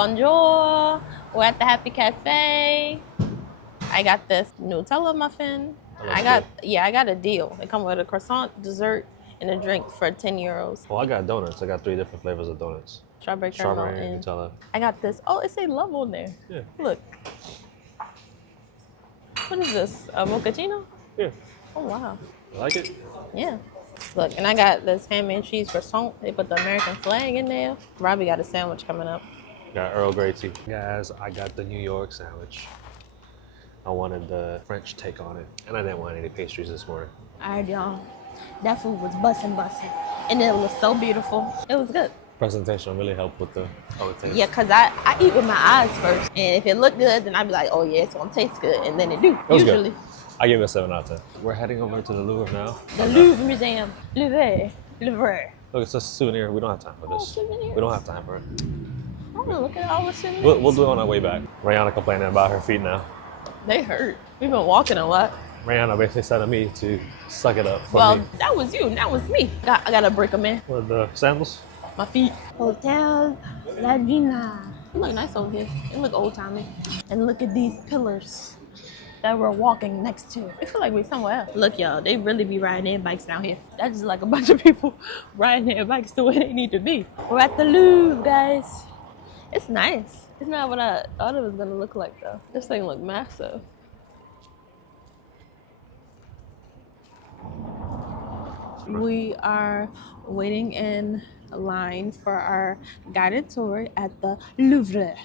Bonjour. We're at the Happy Cafe. I got this Nutella muffin. I got a deal. They come with a croissant, dessert, and a drink for 10 euros. Well, I got donuts. I got 3 different flavors of donuts. Strawberry caramel and Nutella. I got this. Oh, it say love on there. Yeah. Look. What is this? A mochaccino? Yeah. Oh, wow. You like it? Yeah. Look, and I got this ham and cheese croissant. They put the American flag in there. Robbie got a sandwich coming up. Got Earl Grey tea. Guys, I got the New York sandwich. I wanted the French take on it. And I didn't want any pastries this morning. All right, y'all. That food was bussin'. And it was so beautiful. It was good. Presentation really helped with the other taste. Yeah, because I eat with my eyes first. And if it looked good, then I'd be like, oh, yeah, it's going to taste good. And then it do, was usually. Good. I give it a 7 out of 10. We're heading over to the Louvre now. The Louvre Museum. Louvre. Look, it's just a souvenir. We don't have time for this. Souvenirs. We don't have time for it. I want to look at all the souvenirs. We'll do it on our way back. Rihanna complaining about her feet now. They hurt. We've been walking a lot. Rihanna basically said to me to suck it up for me. That was you. That was me. I got to break them in. With the sandals? My feet. Hotel La Vina. It look nice over here. It look old-timey. And look at these pillars that we're walking next to. I feel like we're somewhere else. Look, y'all, they really be riding their bikes down here. That's just like a bunch of people riding their bikes to where they need to be. We're at the Louvre, guys. It's nice. It's not what I thought it was gonna look like, though. This thing look massive. We are waiting in line for our guided tour at the Louvre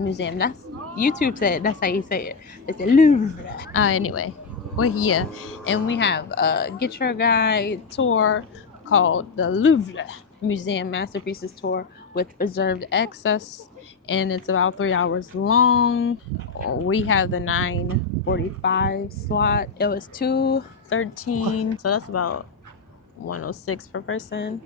Museum. That's YouTube said. That's how you say it. They said Louvre. Anyway, we're here and we have a Get Your Guide tour called the Louvre Museum Masterpieces Tour with reserved access, and it's about 3 hours long. We have the 9:45 slot. It was $213, so that's about $106 per person,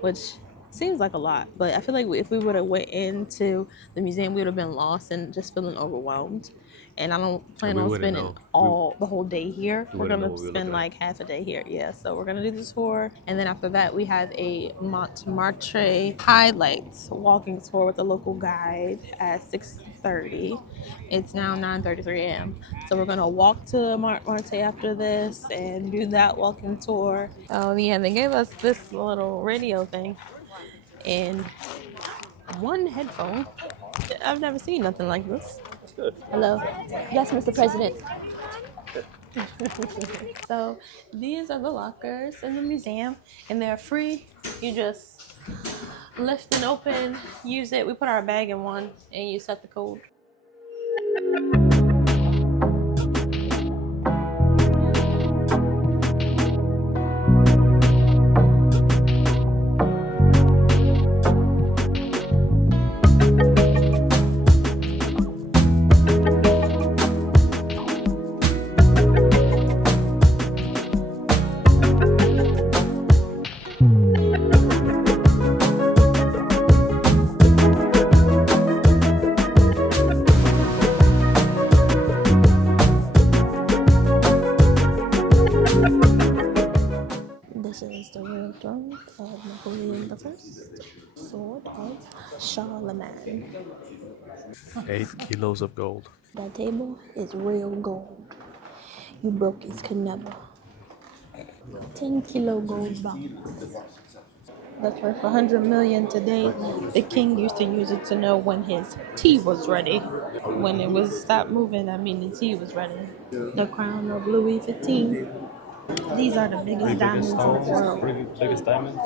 which seems like a lot, but I feel like if we would have went into the museum, we would have been lost and just feeling overwhelmed. And I don't plan on spending the whole day here. We're gonna spend like half a day here. Yeah, so we're gonna do the tour, and then after that we have a Montmartre highlights walking tour with a local guide at 6:30. It's now 9:33 a.m. So we're gonna walk to Montmartre after this and do that walking tour. Oh yeah, they gave us this little radio thing and one headphone. I've never seen nothing like this. Hello. Yes, Mr. President. So these are the lockers in the museum, and they're free. You just lift and open, use it. We put our bag in one, and you set the code. This is the real throne of Napoleon I, sword of Charlemagne. 8 kilos of gold. That table is real gold. You brokies could never. 10-kilo gold box. That's worth 100 million today. The king used to use it to know when his tea was ready. When it was stopped moving, that means the tea was ready. The crown of Louis XV. These are the biggest diamonds in the world. Biggest diamonds.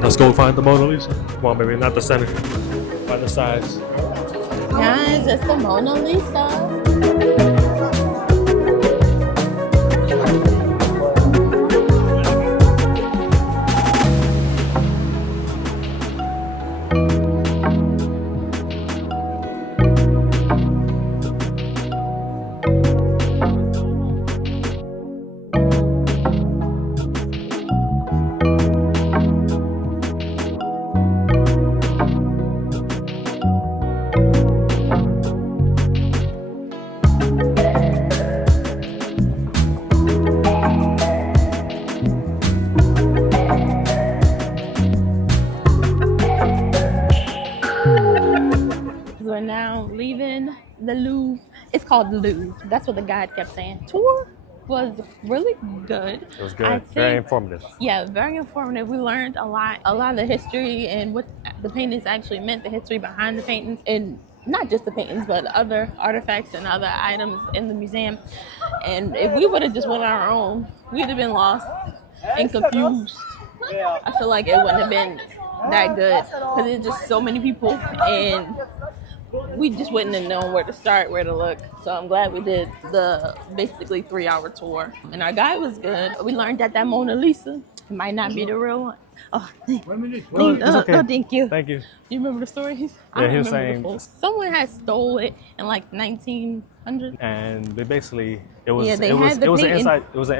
Let's go find the Mona Lisa. Come on, baby, not the center. Find the sides. Guys, it's the Mona Lisa. we're now leaving the Louvre. It's called the Louvre. That's what the guide kept saying. Tour was really good. It was good. Very informative. Yeah, very informative. We learned a lot of the history and what the paintings actually meant, the history behind the paintings, and not just the paintings, but other artifacts and other items in the museum. And if we would have just went on our own, we'd have been lost and confused. I feel like it wouldn't have been that good because there's just so many people and we just wouldn't have known where to start, where to look. So I'm glad we did the basically 3-hour tour. And our guide was good. We learned that Mona Lisa might not be the real one. Oh, thank you. Thank you. Do you remember the story? Yeah, he was saying someone had stole it in like 1900. And they basically it was an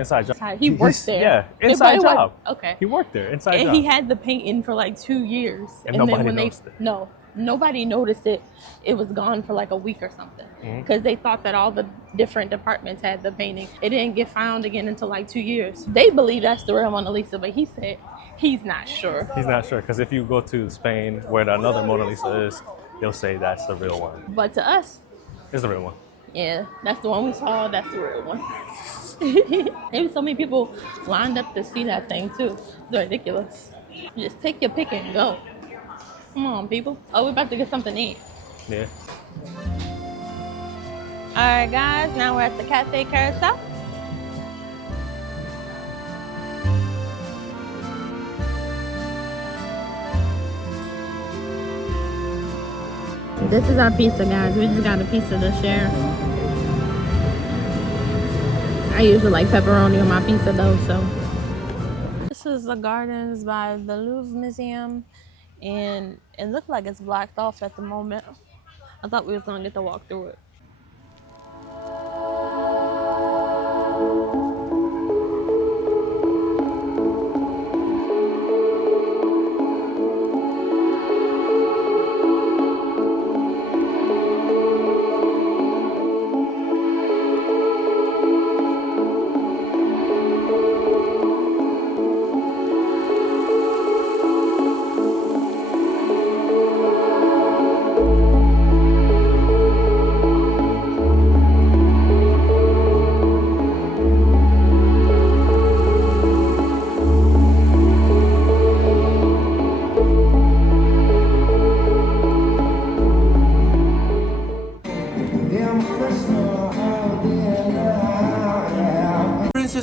inside job. He worked there. Yeah, inside job. Okay. He worked there, inside and job. he had the painting for like 2 years. And nobody noticed it. No, nobody noticed it. It was gone for like a week or something because they thought that all the different departments had the painting. It didn't get found again until like 2 years. They believe that's the real Mona Lisa, but he said he's not sure. He's not sure because if you go to Spain where another Mona Lisa is, they'll say that's the real one. But to us, it's the real one. Yeah, that's the one we saw. That's the real one. There was so many people lined up to see that thing too. It's ridiculous. You just take your pick and go. Come on, people. Oh, we're about to get something to eat. Yeah. All right, guys. Now we're at the Cafe Carousel. This is our pizza, guys. We just got a pizza to share. I usually like pepperoni on my pizza though, so. This is the gardens by the Louvre Museum, and it looked like it's blocked off at the moment. I thought we was gonna get to walk through it.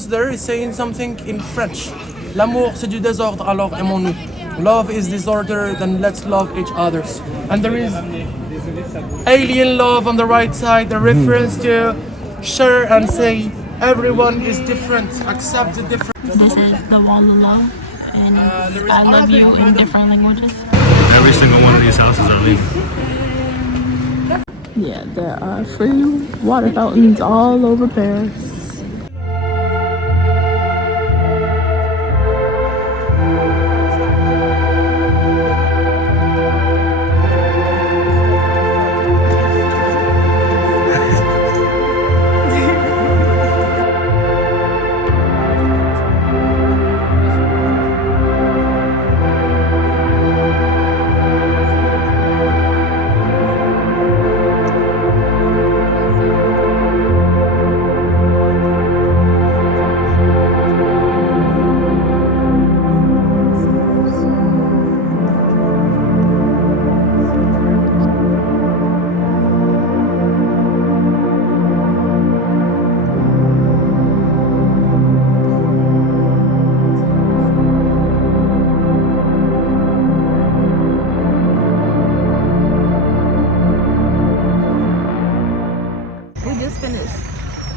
There is saying something in French. L'amour c'est du désordre, alors aimons-nous. Love is disorder, then let's love each others. And there is alien love on the right side, the reference to share and say everyone is different, accept the difference. This is the wall of love, and I love you in different languages. Every single one of these houses are legal. Yeah, there are free water fountains all over Paris.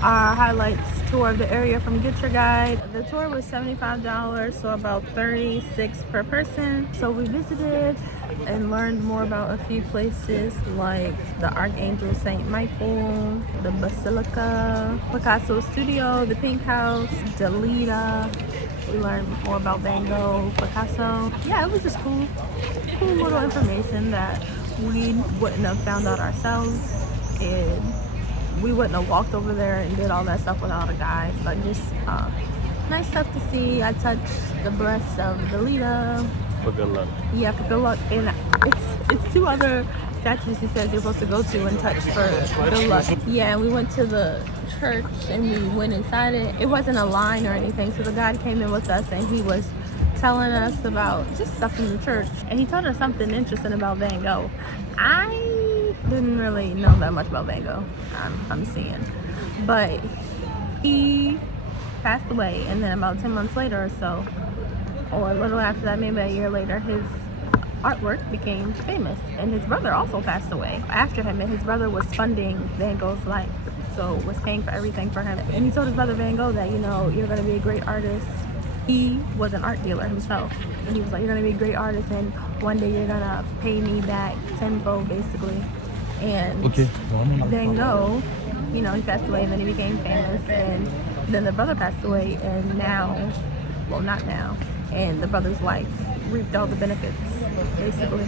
Our highlights tour of the area from GetYourGuide. The tour was $75, so about $36 per person. So we visited and learned more about a few places like the Archangel St. Michael, the Basilica, Picasso Studio, the Pink House, Dalida. We learned more about Van Gogh, Picasso. Yeah, it was just cool little information that we wouldn't have found out ourselves, and we wouldn't have walked over there and did all that stuff without a guide. But just nice stuff to see. I touched the breasts of Dalida. For good luck. Yeah, for good luck. And it's two other statues he says you're supposed to go to and touch for good luck. Yeah, and we went to the church and we went inside it. It wasn't a line or anything, so the guide came in with us and he was telling us about just stuff from the church. And he told us something interesting about Van Gogh. I didn't really know that much about Van Gogh, I'm seeing. But he passed away, and then about 10 months later or so, or a little after that, maybe a year later, his artwork became famous, and his brother also passed away after him, and his brother was funding Van Gogh's life, so was paying for everything for him. And he told his brother Van Gogh that, you know, you're going to be a great artist. He was an art dealer himself, and he was like, you're going to be a great artist, and one day you're going to pay me back tenfold, basically. And Van Gogh, you know, he passed away, and then he became famous, and then the brother passed away, and now, well, not now, and the brother's wife reaped all the benefits, basically.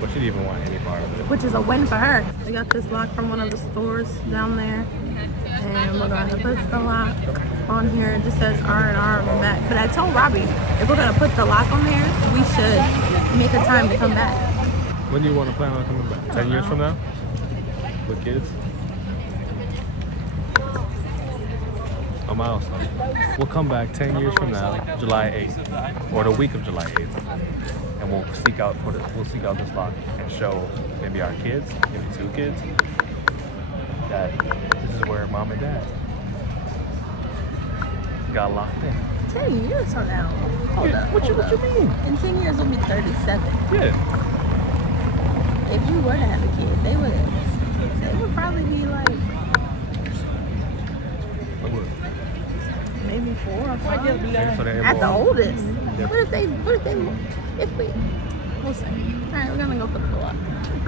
But she didn't even want any part of it. Which is a win for her. We got this lock from one of the stores down there, and we're going to put the lock on here. It just says R&R on the back. But I told Robbie, if we're going to put the lock on there, we should make a time to come back. When do you want to plan on coming back? 10 years from now? With kids? A milestone. We'll come back 10 years from now, July 8th, or the week of July 8th, and we'll seek out this lock and show maybe our kids, maybe 2 kids, that this is where mom and dad got locked in. 10 years from now? Hold up. What you mean? In 10 years, we'll be 37. Yeah. If you were to have a kid, they would probably be like maybe 4 or 5 at the oldest. Yep. What if we'll see. Alright, we're gonna go put the lock.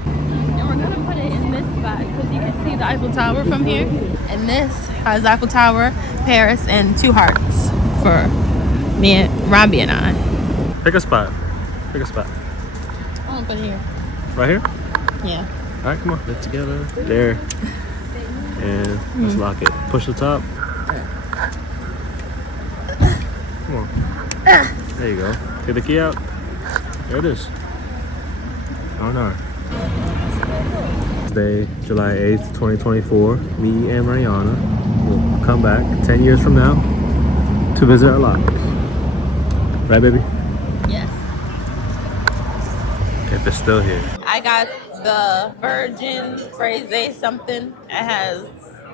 And we're gonna put it in this spot because you can see the Eiffel Tower from here. And this has Eiffel Tower, Paris, and 2 hearts for me and Robbie and I. Pick a spot. Pick a spot. I'm gonna put it here. Right here? Yeah. Alright, come on. Get together. There. And let's lock it. Push the top. Come on. There you go. Take the key out. There it is. Oh no. Today, July 8th, 2024. Me and Mariana will come back 10 years from now to visit our lockers. Right, baby? Yes. If it's still here. I got the Virgin Fraise something. It has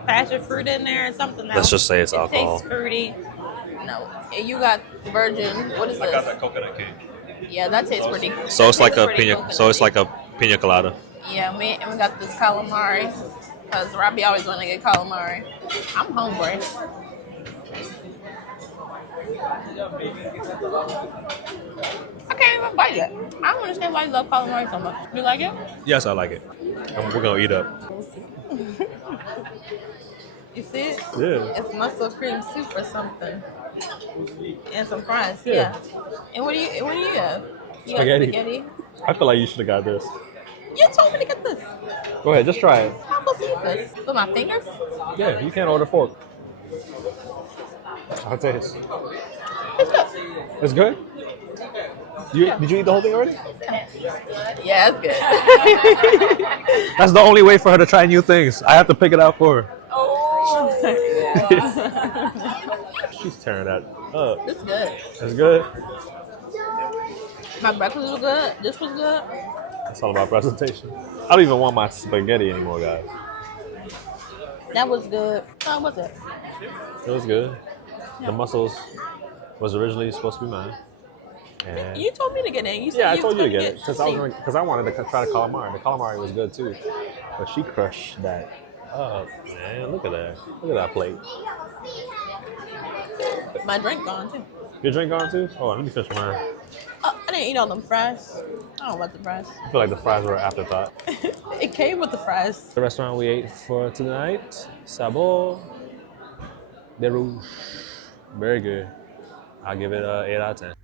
passion fruit in there and something else. Let's just say it's alcohol. It tastes fruity. No, you got Virgin. What is this? I got that coconut cake. Yeah, that tastes pretty. So it's like a pina. So it's like a pina colada. Yeah, we got this calamari because Robbie always want to get calamari. I'm hungry. I can't even bite it. I don't understand why you love calamari so much. You like it? Yes, I like it. And we're gonna eat up. You see it? Yeah. It's muscle cream soup or something. And some fries. Yeah. Yeah. And what do you have? You Spaghetti. got spaghetti? I feel like you should have got this. You told me to get this. Go ahead, just try it. I'm supposed to eat this. With my fingers? Yeah, you can't order fork. I'll taste. It's good. It's good? Did you eat the whole thing already? Yeah, it's good. That's the only way for her to try new things. I have to pick it out for her. Oh. She's tearing that up. It's good. It's good. My breakfast was good. This was good. It's all about presentation. I don't even want my spaghetti anymore, guys. That was good. How was it? It was good. The mussels was originally supposed to be mine. And You told me to get it. You said yeah, I you told you to was get it because I wanted to try the calamari. The calamari was good too, but she crushed that up, man. Look at that. Look at that plate. My drink gone too. Your drink gone too? Oh, let me finish mine. Oh, I didn't eat all them fries. I don't like the fries. I feel like the fries were an afterthought. It came with the fries. The restaurant we ate for tonight, Sabor de Rouge. Very good. I'll give it an 8 out of 10.